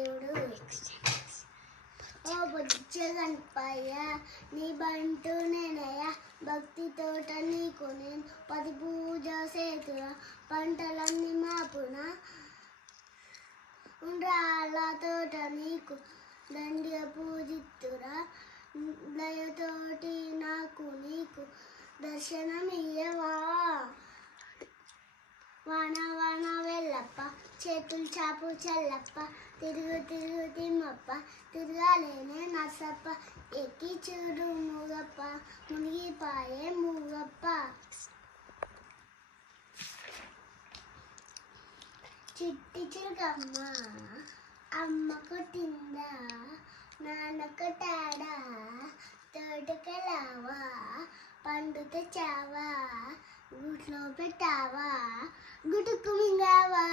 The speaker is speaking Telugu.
దేవుడు. ఓ బుజ్జ గణపయ్య నీ బంటు నేనయ్య, భక్తితోట నీకు నేను 10 పూజ సేతురా, పంటలన్నీ మాపున ఉండ్రాళ్ళతోట నీకు దండిగా పూజిత్తురా, దయతోటి నాకు నీకు దర్శనమియ్యవా. వాన వాన వెళ్ళప్ప, చేతులు చాపు చల్లప్ప, తిరుగు తిరుగు తిమ్మప్ప, తిరగాలేనే నర్సప్ప, ఎక్కి చూడు మూగప్ప, మునిగిపాయే మూగప్ప. చిట్టి చిరుకమ్మ అమ్మ కొట్టిందా, నాన్న కొట్టాడా, తోటకెళ్ళావా, పండు తెచ్చావా, గుట్లో పెట్టావా, గుటుకు మింగావా.